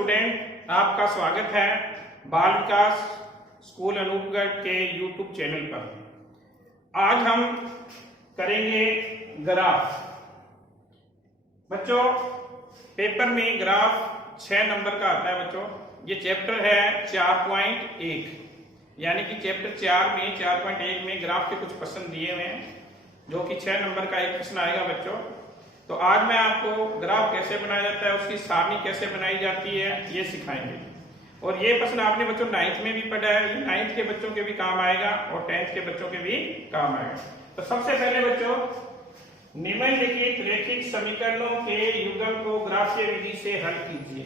Student, आपका स्वागत है बाल विकास स्कूल अनूपगढ़ के यूट्यूब चैनल पर। आज हम करेंगे ग्राफ। बच्चों, पेपर में ग्राफ 6 नंबर का आता है। बच्चों, ये चैप्टर है 4.1, यानी कि चैप्टर 4 में 4.1 में ग्राफ के कुछ प्रश्न दिए हुए हैं, जो कि 6 नंबर का एक प्रश्न आएगा। बच्चों, तो आज मैं आपको ग्राफ कैसे बनाया जाता है, उसकी सारणी कैसे बनाई जाती है, ये सिखाएंगे। और ये प्रश्न आपने बच्चों 9th में भी पढ़ा है, ये 9th के बच्चों के भी काम आएगा और 10th के बच्चों के भी काम आएगा। तो सबसे पहले बच्चों, निम्नलिखित रैखिक समीकरणों के युग्म को ग्राफीय विधि से हल कीजिए।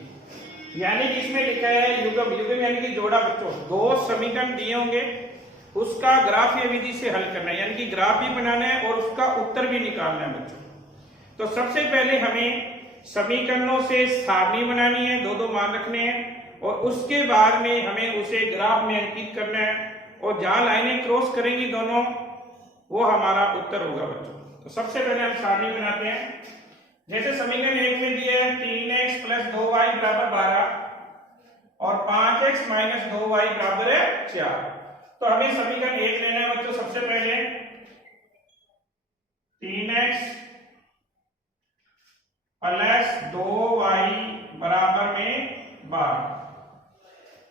यानी कि इसमें लिखा है युग्म, युग्म यानी कि जोड़ा। बच्चों, दो समीकरण दिए होंगे, उसका ग्राफीय विधि से हल करना है, यानी कि ग्राफ भी बनाना है और उसका उत्तर भी निकालना है। बच्चों, तो सबसे पहले हमें समीकरणों से सारणी बनानी है, दो मान रखने हैं, और उसके बाद में हमें उसे ग्राफ में अंकित करना है, और जहां लाइनें क्रॉस करेंगी दोनों, वो हमारा उत्तर होगा। बच्चों, तो सबसे पहले हम सारणी बनाते हैं। जैसे समीकरण 1 में दिया है 3x + 2y = 12 और 5x - 2y = 4। तो हमें समीकरण 1 लेना है। बच्चों, सबसे पहले 3x + 2y = 12।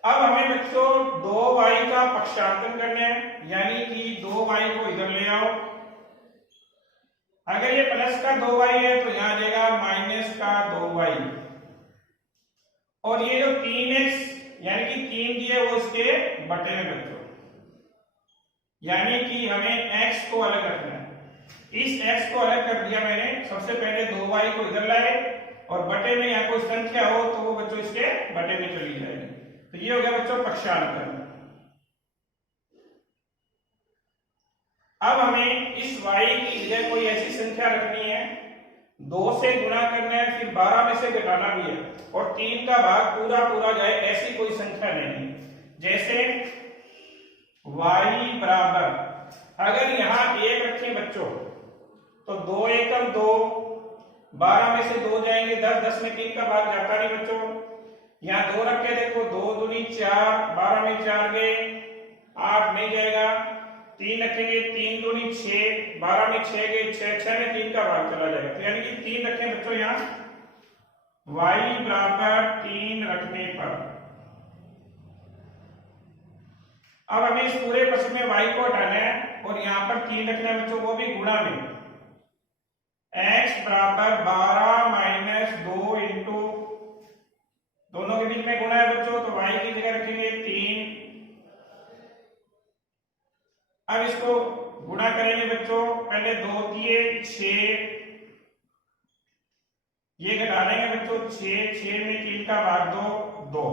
अब हमें बच्चों 2y का पक्षांतर करना है, यानी कि 2y को इधर ले आओ। अगर ये प्लस का 2y है तो यहां आ जाएगा माइनस का 2y, और ये जो 3x यानी कि 3 दिए वो इसके बटे में। बच्चों, यानी कि हमें x को अलग रखना है। इस x को अलग कर दिया मैंने। सबसे पहले 2y को इधर लाए और बटे में यहाँ कोई संख्या हो तो वो बच्चों इसके बटे में चली जाएगी। तो ये हो गया बच्चों पक्षांतर। अब हमें इस y की जगह कोई ऐसी संख्या रखनी है, 2 से गुणा करना है, फिर 12 में से घटाना भी है, और 3 का भाग पूरा पूरा जाए, ऐसी कोई संख्या लेनी है। जैसे y बराबर, अगर यहां 1 रखें बच्चों तो 2 एकम 2, 12 में से 2 जाएंगे 10, 10 में 3 का भाग जाता नहीं। बच्चों, यहाँ 2 रखे, देखो 2 दूनी 4, 12 में 4 गए 8 नहीं जाएगा। 3 रखेंगे, 3 दूनी 6, 12 में 6 गए 6, 6 में 3 का भाग चला जाएगा। तो यानी कि 3 रखें बच्चों, यहाँ y बराबर 3 रखने पर। अब हमें इस पूरे प्रश्न में y को हटाना है और यहाँ पर 3 रखना है बच्चों, वो भी गुणा में। x बराबर 12 - 2 इंटू, दोनों के बीच में गुणा है बच्चों, तो y की जगह रखेंगे 3। अब इसको गुणा करेंगे बच्चों, पहले 2 दिए 6, ये घटा देंगे बच्चों 6 में 3 का भाग 2,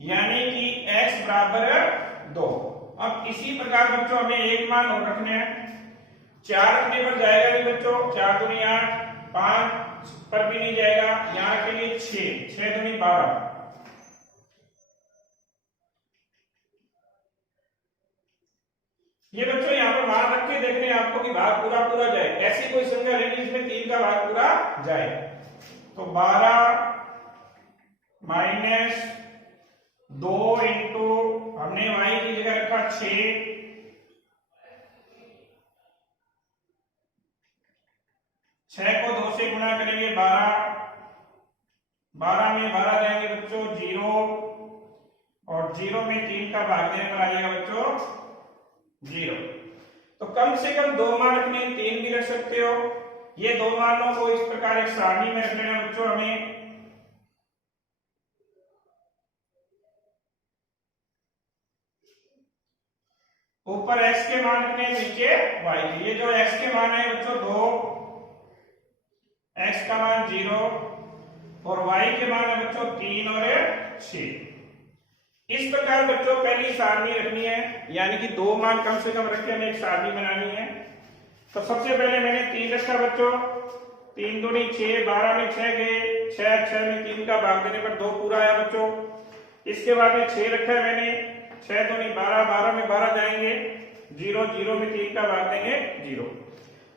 यानी कि x बराबर 2। अब इसी प्रकार बच्चों हमें एक मान और रखने हैं। 4 रखने पर जाएगा नहीं बच्चों, 4 दूनी 8, 5 पर भी नहीं जाएगा, यहां रखेंगे 6, 6 दूनी 12। ये बच्चों यहाँ पर मान रख के देखने आपको कि भाग पूरा पूरा जाए, ऐसी कोई संख्या लेनी जिसमें 3 का भाग पूरा जाए। तो 12 - 2 इंटू, हमने y की जगह रखा 6, 6 को 2 से गुणा करेंगे 12, 12 में 12 जाएंगे बच्चों 0, और 0 में 3 का भाग देने पर आ जाएगा बच्चों 0। तो कम से कम 2 मान रखने, 3 भी रख सकते हो। ये 2 मानों को इस प्रकार एक सारणी में रख लेना बच्चों। हमें ऊपर x के मान रखने, नीचे y के। ये जो x के मान है बच्चों 2, x का मान 0, और y के मान है बच्चों 3 और 6। इस प्रकार बच्चों पहली सारणी रखनी है, यानी कि 2 मान कम से कम रख के हमें एक सारणी बनानी है। तो सबसे पहले मैंने 3 रखा बच्चों, 3 दूनी 6, 12 में 6 गए 6, 6 में 3 का भाग देने पर 2 पूरा आया बच्चों। इसके बाद में 6 रखा है मैंने, 6 दूनी 12, 12 में 12 जाएंगे 0, 0 में 3 का भाग देंगे 0।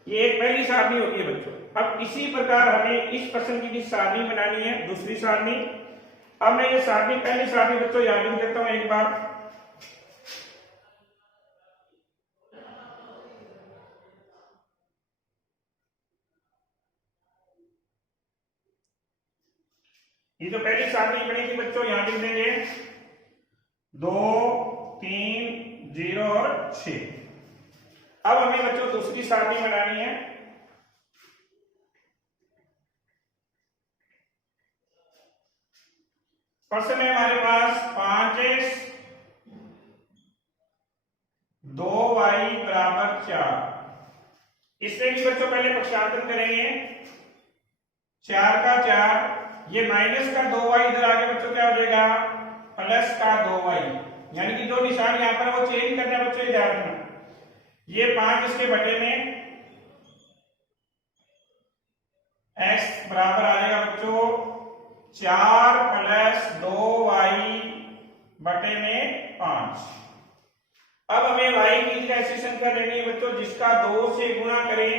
ये एक पहली सारणी होती है बच्चों। अब इसी प्रकार हमें इस प्रश्न की भी सारणी बनानी है, दूसरी सारणी। अब मैं ये सारणी, पहली सारणी बच्चों याद लिख देता हूं एक बार। ये जो पहली सारणी बनी थी बच्चों यहां लिख देंगे 2 3 0 और 6। अब हमें बच्चों दूसरी सारणी बनानी है। प्रश्न है हमारे पास 5x 2y बराबर 4। इससे भी बच्चों पहले पक्षांतरण करेंगे। 4 का 4, ये माइनस का 2y इधर आगे बच्चों क्या हो जाएगा प्लस का 2y, यानी कि जो निशान यहां पर वो चेंज करना है बच्चों, ध्यान रखना। ये 5 इसके बटे में x बराबर आ जाएगा बच्चों 4 प्लस 2y बटे में 5। अब हमें y की ऐसी संख्या लेनी है बच्चों जिसका 2 से गुणा करें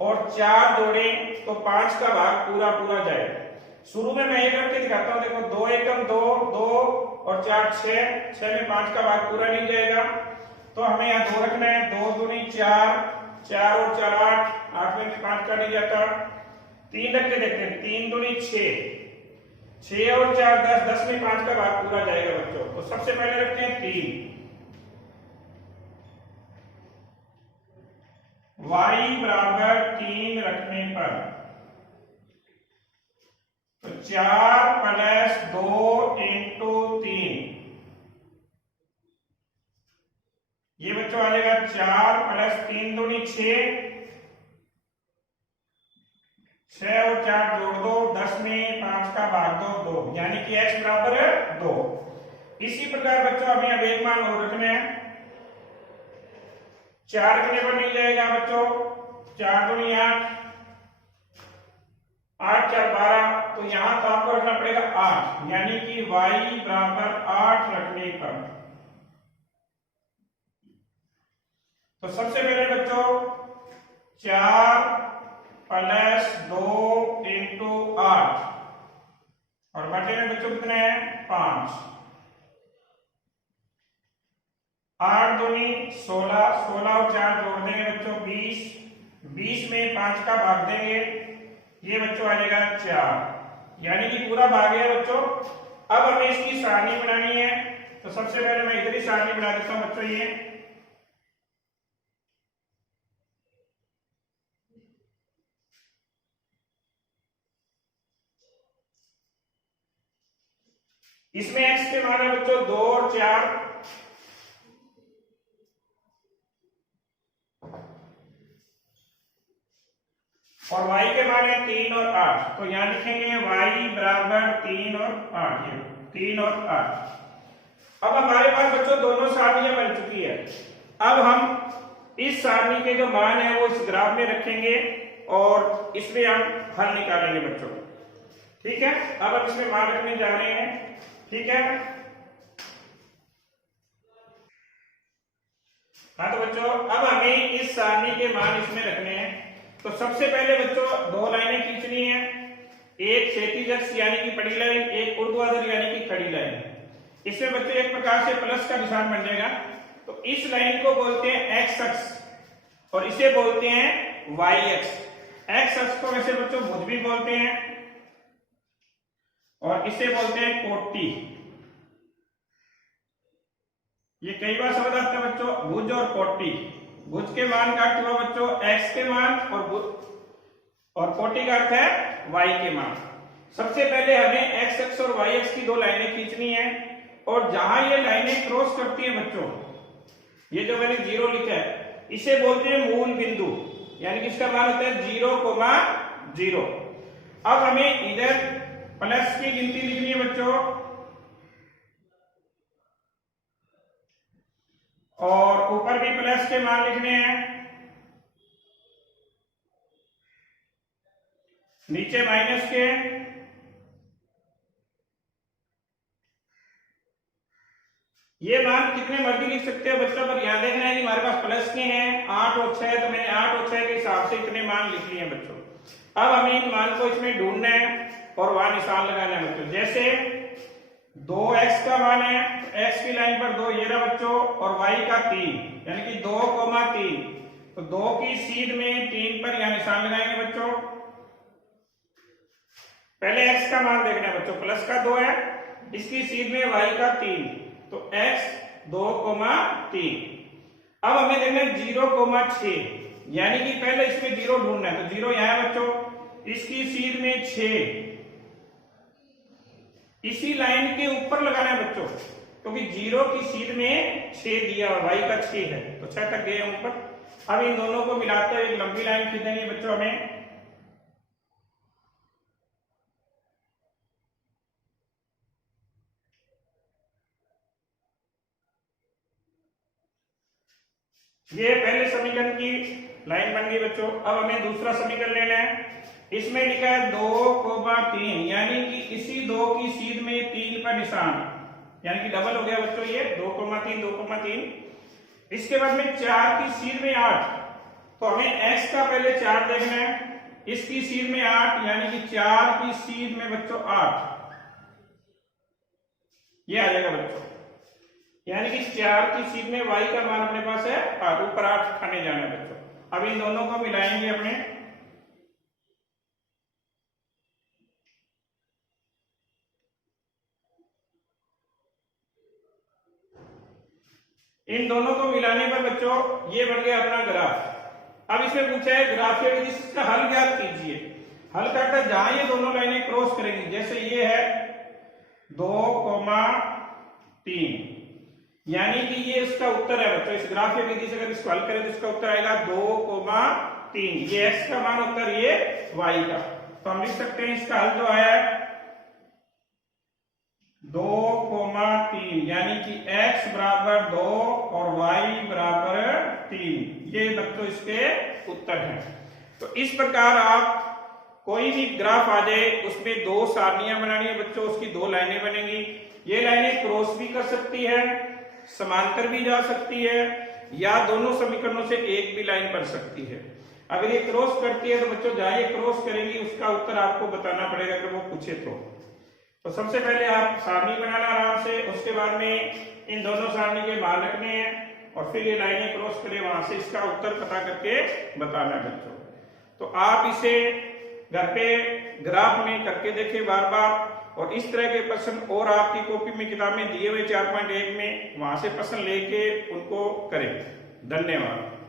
और 4 जोड़ें तो 5 का भाग पूरा पूरा जाए। शुरू में मैं एक रख के दिखाता हूं, देखो 2 एकम 2, 2 और 4 6, 6 में 5 का भाग पूरा नहीं जाएगा तो हमें यहाँ 2 रखना है। 2 दूनी 4, 4 और 4 8, 8 में 5 का नहीं जाता। 3 रख के देखते हैं, 3 दूनी 6, 6 और 4 10, 10 में 5 का भाग पूरा जाएगा बच्चों। तो सबसे पहले रखते हैं 3, y बराबर 3 रखने पर तो 4 प्लस 2 इंटू 3, ये बच्चों आ जाएगा 4 प्लस 3 दूनी 6, 6 और 4 जोड़ दो, 10 में 5 का भाग दो 2, यानी कि x बराबर है 2। इसी प्रकार बच्चों हमें अब एक मान और रखना है। 4 रखने पर मिल जाएगा बच्चों 4 दूनी 8, 8 4 12, तो यहां तो आपको रखना पड़ेगा 8, यानी कि y बराबर 8 रखने पर। तो सबसे पहले बच्चों 4 प्लस 2 इंटू 8 और बटे में बच्चों कितने हैं 5, 8 दूनी 16, 16 और 4 जोड़ देंगे बच्चों 20, 20 में 5 का भाग देंगे, ये बच्चों आ जाएगा 4, यानी कि पूरा भाग है बच्चों। अब हमें इसकी सारणी बनानी है तो सबसे पहले मैं इधर ही सारणी बना देता हूं बच्चों। ये इसमें x के मान है बच्चों 2 और 4, और y के मान है 3 और 8, तो यहां लिखेंगे y बराबर 3 और 8, ये 3 और 8। अब हमारे पास बच्चों दोनों सारणियां बन चुकी है। अब हम इस सारणी के जो मान है वो इस ग्राफ में रखेंगे और इसमें हम हल निकालेंगे बच्चों, ठीक है। अब हम इसमें मान रखने जा रहे हैं, ठीक है। हाँ तो बच्चों अब हमें इस सारणी के मान इसमें रखने हैं। तो सबसे पहले बच्चों 2 लाइनें खींचनी है, एक क्षैतिज अक्ष यानी कि बड़ी लाइन, एक ऊर्ध्वाधर यानी कि खड़ी लाइन। इसमें बच्चों एक प्रकार से प्लस का निशान बन जाएगा। तो इस लाइन को बोलते हैं एक्स अक्ष और इसे बोलते हैं वाई अक्ष। एक्स अक्ष को वैसे बच्चों भुज भी बोलते हैं और इसे बोलते हैं कोटि। ये कई बार शब्द आता है बच्चों भुज और कोटि। भुज के मान का अर्थ हुआ बच्चों x के मान और कोटि का अर्थ है y के मान। सबसे पहले हमें x अक्ष और y अक्ष की 2 लाइनें खींचनी है और जहां ये लाइनें क्रॉस करती है बच्चों, ये जो मैंने 0 लिखा है इसे बोलते हैं मूल बिंदु, यानी कि इसका मान होता है 0,0। अब हमें इधर प्लस की गिनती लिखनी है बच्चों और ऊपर भी प्लस के मान लिखने हैं, नीचे माइनस के। ये मान कितने मर्जी लिख सकते हो बच्चों, पर ध्यान देखना है कि हमारे पास प्लस के हैं 8 और 6, तो मैंने 8 और 6 के हिसाब से इतने मान लिख लिए हैं बच्चों। अब हमें इन मान को इसमें ढूंढना है और वहां निशान लगाना है बच्चों। जैसे 2x का मान है, x की लाइन पर 2 ये रहा बच्चों, और y का 3, यानी कि 2,3। तो 2 की सीध में 3 पर यहां निशान लगाएंगे बच्चों। पहले x का मान देखना है बच्चों, प्लस का 2 है, इसकी सीध में y का 3, तो x 2,3। अब हमें देखना है 0,6, यानी कि पहले इसमें 0 ढूंढना है, तो 0 यहां है बच्चों, इसकी सीध में 6, इसी लाइन के ऊपर लगाना है बच्चों, क्योंकि 0 की सीध में 6 दिया और y का 6 है, तो 6 तक गए ऊपर। अब इन दोनों को मिलाते हुए एक लंबी लाइन खींचनी है बच्चों हमें। ये पहले समीकरण की लाइन बन गई बच्चों। अब हमें दूसरा समीकरण लेना है। इसमें लिखा है 2,3, यानी कि इसी 2 की सीध में 3 पर निशान, यानी कि डबल हो गया बच्चों ये 2,3 2,3। इसके बाद में 4 की सीध में 8, तो हमें x का पहले 4 देखना है, इसकी सीध में 8, यानी कि 4 की सीध में बच्चों 8, ये आ जाएगा बच्चों, यानी कि 4 की सीध में y का मान अपने पास है 8, ऊपर 8 खाने जाना है बच्चों। अब इन दोनों को मिलाएंगे अपने, इन दोनों को मिलाने पर बच्चों ये बन गया अपना ग्राफ। अब इसमें पूछा है ग्राफीय विधि से इसका हल ज्ञात कीजिए। हल करते जहां ये दोनों लाइनें क्रॉस करेंगी, जैसे ये है 2,3, यानी कि ये इसका उत्तर है बच्चों। इस ग्राफीय विधि से अगर इसको हल करें तो इसका उत्तर आएगा 2,3, ये x का मान उत्तर, ये y का। तो हम लिख सकते हैं इसका हल जो आया है 2,3, यानी कि x बराबर 2 और y बराबर 3, ये बच्चों इसके उत्तर हैं। तो इस प्रकार आप कोई भी ग्राफ आ जाए उसमें 2 सारनियां बनानी है बच्चों, उसकी 2 लाइनें बनेंगी। ये लाइनें क्रॉस भी कर सकती है, समांतर भी जा सकती है, या दोनों समीकरणों से एक भी लाइन बन सकती है। अगर ये क्रॉस करती है तो बच्चों जहां ये क्रॉस करेंगी उसका उत्तर आपको बताना पड़ेगा अगर वो पूछे तो सबसे पहले आप सारणी बनाना आराम से, उसके बाद में इन दोनों सारणी के मान रखने हैं और फिर ये लाइनें क्रॉस करें, वहां से इसका उत्तर पता करके बताना है बच्चों। तो आप इसे घर पे ग्राफ में करके देखें बार बार, और इस तरह के प्रश्न और आपकी कॉपी में किताब में दिए हुए 4.1 में, वहां से प्रश्न लेके उनको करें। धन्यवाद।